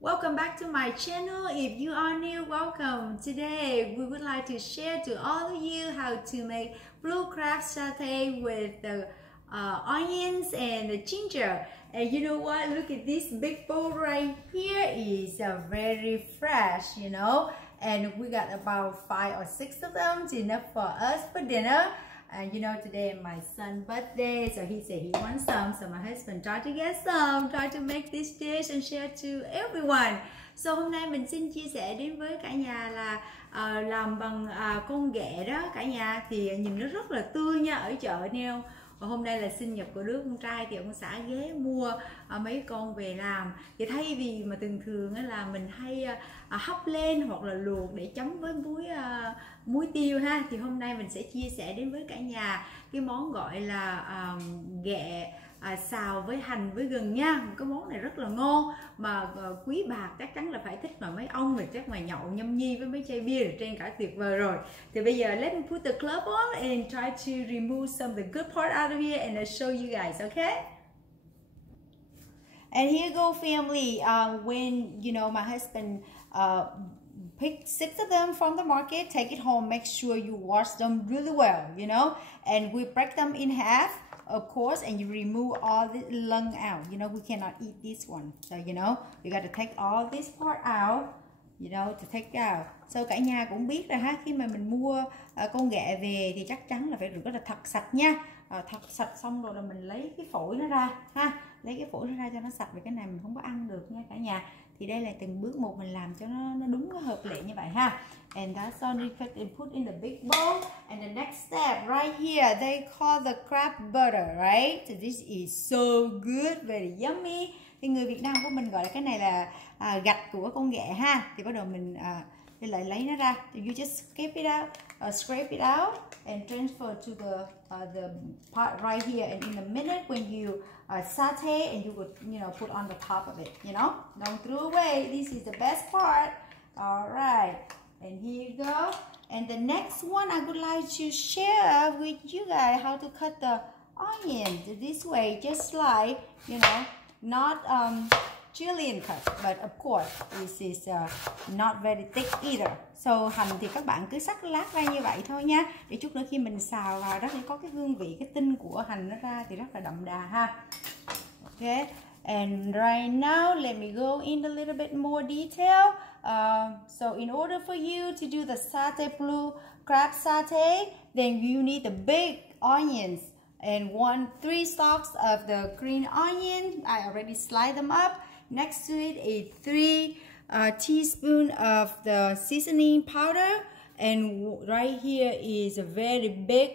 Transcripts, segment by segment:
Welcome back to my channel. If you are new, welcome. Today we would like to share to all of you how to make blue crab satay with the onions and the ginger. And you know what? Look at this big bowl right here. Is very fresh, you know. And we got about 5 or 6 of them. It's enough for us for dinner. And you know, today is my son's birthday, so he said he wants some. So my husband tried to get some, tried to make this dish and share to everyone. So hôm nay mình xin chia sẻ đến với cả nhà là làm bằng con ghẹ đó cả nhà. Thì nhìn nó rất là tươi nha, ở chợ neo. Và hôm nay là sinh nhật của đứa con trai thì ông xã ghé mua mấy con về làm. Thì thay vì mà thường thường là mình hay hấp lên hoặc là luộc để chấm với muối tiêu ha, thì hôm nay mình sẽ chia sẻ đến với cả nhà cái món gọi là ghẹ xào với hành với gừng nha. Một cái món này rất là ngon mà quý bà chắc chắn là phải thích, mà mấy ông thì chắc mà nhậu nhâm nhi với mấy chai bia ở trên cả tuyệt vời rồi. Thì bây giờ let me put the clove on and try to remove some of the good part out of here and I'll show you guys, okay? And here go family. When you know my husband pick 6 of them from the market, take it home, make sure you wash them really well, you know, and we break them in half, of course, and you remove all the lung out. You know, we cannot eat this one, so you know we got to take all this part out, you know, to take out. So cả nhà cũng biết rồi ha, khi mà mình mua con ghẹ về thì chắc chắn là phải rửa rất là thật sạch nha. Thật sạch xong rồi là mình lấy cái phổi nó ra ha, lấy cái phổi nó ra cho nó sạch, vì cái này mình không có ăn được nha cả nhà. Thì đây là từng bước một mình làm cho nó đúng cái hợp lệ như vậy ha. And that's all you put in the big bowl. And the next step right here, they call the crab butter, right? So this is so good, very yummy. Thì người Việt Nam của mình gọi là cái này là gạch của con ghẹ ha. Thì bắt đầu mình lại lấy nó ra. So you just scrape it out and transfer to the part right here. And in a minute when you saute, and you would, you know, put on the top of it, you know, don't throw away. This is the best part. All right, and here you go. And the next one I would like to share with you guys how to cut the onions this way, just like, you know, not julienne cut, but of course this is not very thick either. So hành thì các bạn cứ cắt lát ra như vậy thôi nha, để chút nữa khi mình xào vào đó thì có cái hương vị, cái tinh của hành nó ra thì rất là đậm đà ha. Okay, and right now let me go in a little bit more detail. So in order for you to do the satay blue crab satay, then you need the big onions and 3 stalks of the green onion. I already sliced them up. Next to it is 3 teaspoons of the seasoning powder, and right here is a very big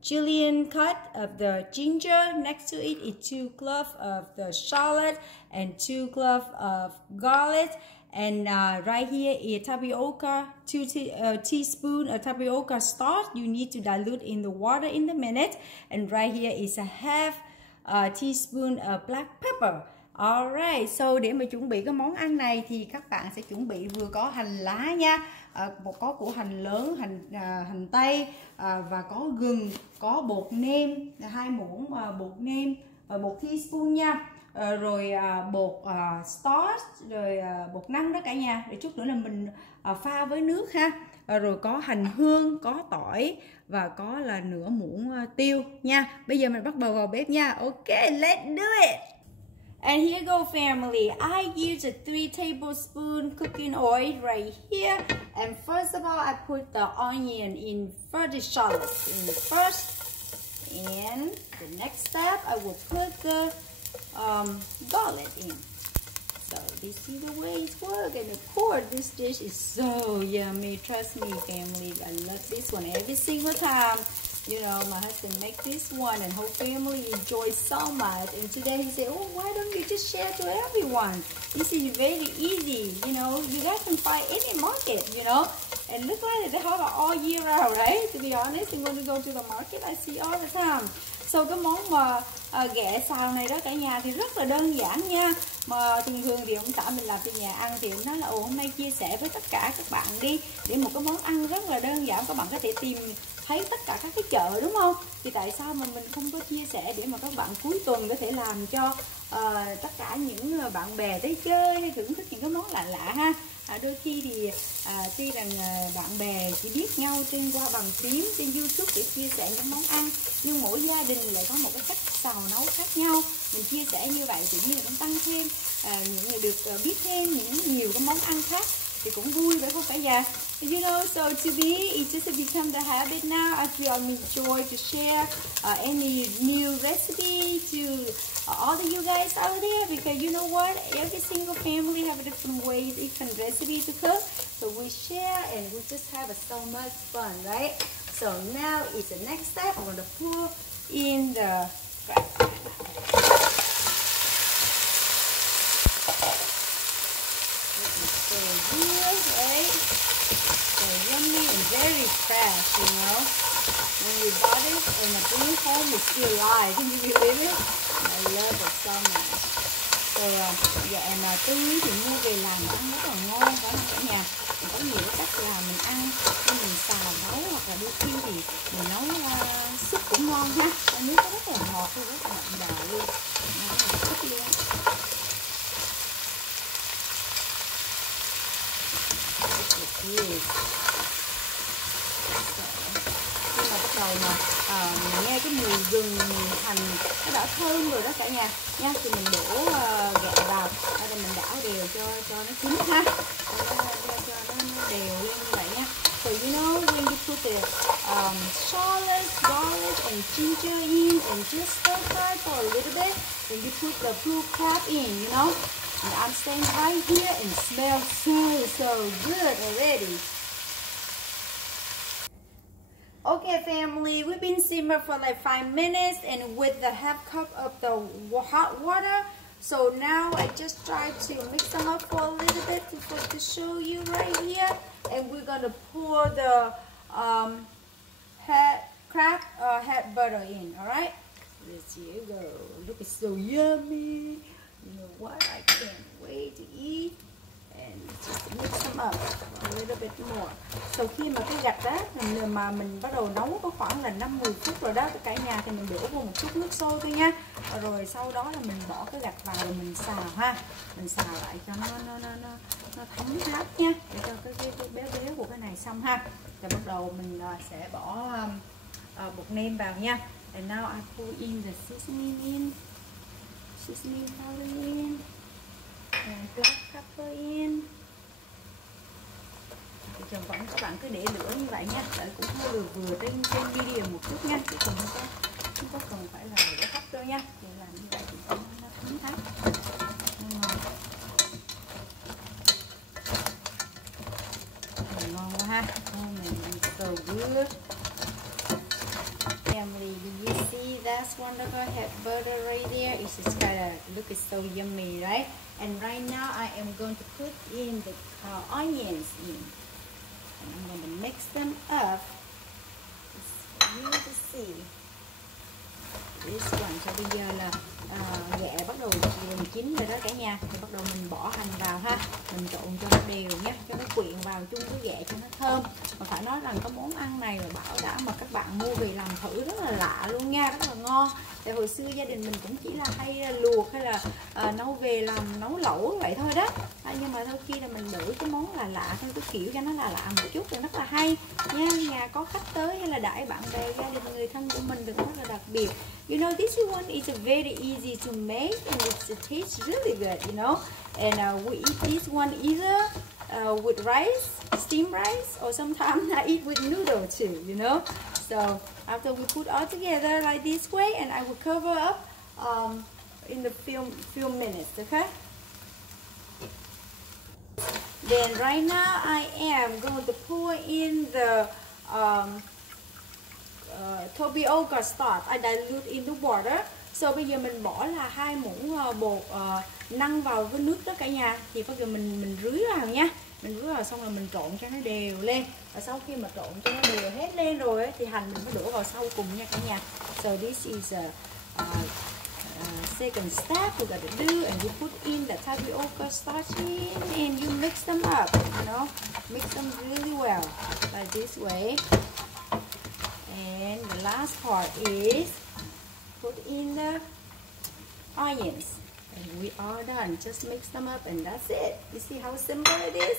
julienne cut of the ginger. Next to it is 2 cloves of the shallot and 2 cloves of garlic. And right here is tapioca, 2 teaspoons of tapioca starch. You need to dilute in the water in a minute. And right here is a half teaspoon of black pepper. Alright, so để mà chuẩn bị cái món ăn này thì các bạn sẽ chuẩn bị vừa có hành lá nha, có củ hành lớn, hành tây, và có gừng, có bột nêm, 2 muỗng bột nêm, 1 teaspoon nha, rồi bột starch, rồi bột năng đó cả nhà. Để chút nữa là mình pha với nước ha. Rồi có hành hương, có tỏi và có là nửa muỗng tiêu nha. Bây giờ mình bắt đầu vào bếp nha. Okay, let's do it. And here go family. I use a 3 tablespoon cooking oil right here. And first of all, I put the onion in first, the shallots in first. And the next step, I will put the garlic in. So this is the way it works, and of course this dish is so yummy. Trust me family, I love this one every single time. You know, my husband make this one and whole family enjoys so much. And today he said, oh, why don't you just share to everyone? This is very easy, you know, you guys can find any market, you know. And look like they have it all year round, right? To be honest, and when we go to the market, I see all the time. So cái món mà ghẹ xào này đó cả nhà thì rất là đơn giản nha. Mà thường thường thì ông xã mình làm cho nhà ăn thì ông nói là hôm nay chia sẻ với tất cả các bạn đi, để một cái món ăn rất là đơn giản, các bạn có thể tìm thấy tất cả các cái chợ đúng không? Thì tại sao mà mình không có chia sẻ để mà các bạn cuối tuần có thể làm cho tất cả những bạn bè tới chơi hay thưởng thức những cái món lạ lạ ha. Đôi khi thì tuy rằng bạn bè chỉ biết nhau qua bằng phím trên YouTube để chia sẻ những món ăn, nhưng mỗi gia đình lại có một cái cách xào nấu khác nhau. Mình chia sẻ như vậy tự nhiên là cũng tăng thêm những người được biết thêm nhiều cái món ăn khác thì cũng vui phải không cả nhà? You know, so to be, it just become the habit now. I feel I'm enjoy to share any new recipe to all of you guys out there, because you know what, every single family have a different ways, different recipes to cook. So we share and we just have so much fun, right? So now is the next step. I'm gonna pour in the crab. So good, right? So yummy and very fresh, you know. When we bought it and I bring it home, it's still alive. Can you believe it? I love it so much. So dạ mà tươi thì mua về làm ăn rất là ngon, phải không cả nhà? Mình có nhiều cách làm mình ăn, nên mình xào nấu hoặc là đôi khi thì mình nấu súp cũng ngon ha. Nước nó rất là ngọt luôn, rất là đậm đà luôn. Nó rất là thích luôn. Khi mà bắt đầu mà mình nghe cái mùi gừng, mùi hành nó đã thơm rồi đó cả nhà nha, thì mình đổ gạo vào đây, là mình đảo đều cho nó chín ha, cho nó đều lên như vậy nha. So you know when you put the shallot, garlic and ginger in and just stir fry for a little bit, then you put the blue crab in, you know. And I'm staying right here and smells so good already. Okay, family, we've been simmer for like 5 minutes and with the half cup of the hot water. So now I just try to mix them up for a little bit to show you right here. And we're gonna pour the crab head butter in. All right, there you go. Look, it's so yummy. You know what? I can't wait to eat. And just mix them up a little bit more. So khi mà cái gạch đó mà mình bắt đầu nấu có khoảng là 5-10 phút rồi đó cả nhà, thì mình đổ vô một chút nước sôi thôi nha. Rồi sau đó là mình bỏ cái gạch vào rồi mình xào ha. Mình xào lại cho nó thấm hấp nha, để cho cái béo béo của cái này xong ha. Rồi bắt đầu mình sẽ bỏ bột nêm vào nha. And now I pour in the seasoning powder in, and black pepper in. Thì chồng vẫn các bạn cứ để lửa như vậy nha, để cũng hơi vừa trên medium một chút nha, chứ không có cần phải là lửa thấp đâu nha. Để làm như vậy thì nó thấm tháp. Ngon quá ha. So good. Family, do you see that's wonderful head butter right there? It's just kind of look, it's so yummy, right? And right now I am going to put in the onions in, and I'm going to mix them up. It's for you to see. This one. So bây giờ là ghẹ bắt đầu gần chín rồi đó cả nhà, thì bắt đầu mình bỏ hành vào ha, mình trộn cho nó đều nhé, cho nó quyện vào chung với ghẹ cho nó thơm. Mà phải nói rằng cái món ăn này là bảo đảm mà các bạn mua về làm thử rất là lạ luôn nha, rất là ngon. Tại hồi xưa gia đình mình cũng chỉ là hay luộc hay là nấu về làm nấu lẩu vậy thôi đó. Nhưng mà đôi khi là mình đổi cái món là lạ theo cái kiểu cho nó là lạ một chút thì rất là hay nha. Nhà có khách tới hay là đãi bạn bè gia đình người thân của mình thì cũng rất là đặc biệt. You know, this one is very easy to make and it tastes really good, you know. And we eat this one either with rice, steamed rice, or sometimes I eat with noodle too, you know. So after we put all together like this way, and I will cover up in the few minutes, okay? Then right now I am going to pour in the tapioca starch. I dilute in the water. So bây giờ mình bỏ là 2 muỗng bột năng vào với nước đó cả nhà. Thì bây giờ mình rưới vào nha. Mình rưới vào xong rồi mình trộn cho nó đều lên. Và sau khi mà trộn cho nó đều hết lên rồi ấy, thì hành mình mới đổ vào sau cùng nha cả nhà. So this is a second step we got to do, and you put in the tapioca starch in and you mix them up, you know, mix them really well like this way. And the last part is put in the onions. And we are done. Just mix them up and that's it. You see how simple it is?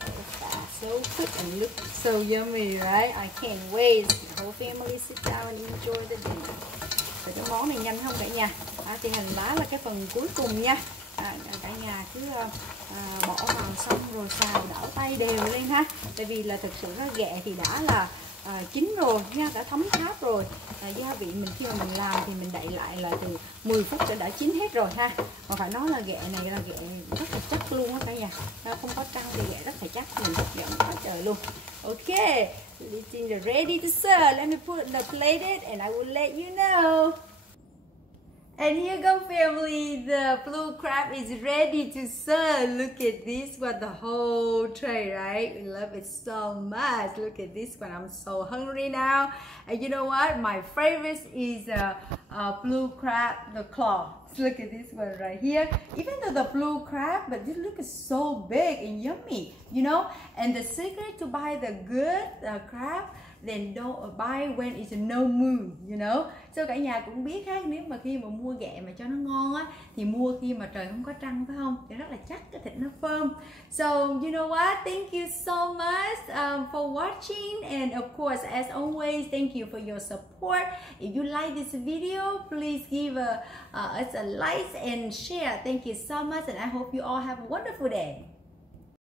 So fast, so quick, and look so yummy, right? I can't wait. The whole family sit down and enjoy the dinner. Và cái món này nhanh không cả nhà? Thì hành lá là cái phần cuối cùng nha. Cả nhà cứ bỏ vào xong rồi xào đảo tay đều lên ha. Tại vì là thực sự nó ghẹ thì đã là chín rồi nha, đã thấm tháp rồi. Gia vị mình khi mà mình làm thì mình đậy lại là từ 10 phút đã chín hết rồi ha. Mà phải nói là ghẹ này là ghẹ rất là chắc luôn á cả nhà. Không có trăng thì ghẹ rất là chắc, mình giận quá trời luôn. Ok, it's ready to serve. Let me put the plate and I will let you know. And here go family, the blue crab is ready to serve. Look at this one, the whole tray, right? We love it so much. Look at this one, I'm so hungry now. And you know what? My favorite is blue crab, the claw. Look at this one right here. Even though the blue crab, but this look is so big and yummy, you know? And the secret to buy the good crab, then don't buy when it's no moon, you know. So cả nhà cũng biết ha, nếu mà khi mà mua ghẹ mà cho nó ngon á thì mua khi mà trời không có trăng, phải không? Thì rất là chắc, cái thịt nó firm. So you know what, thank you so much for watching, and of course as always thank you for your support. If you like this video, please give us a like and share. Thank you so much, and I hope you all have a wonderful day.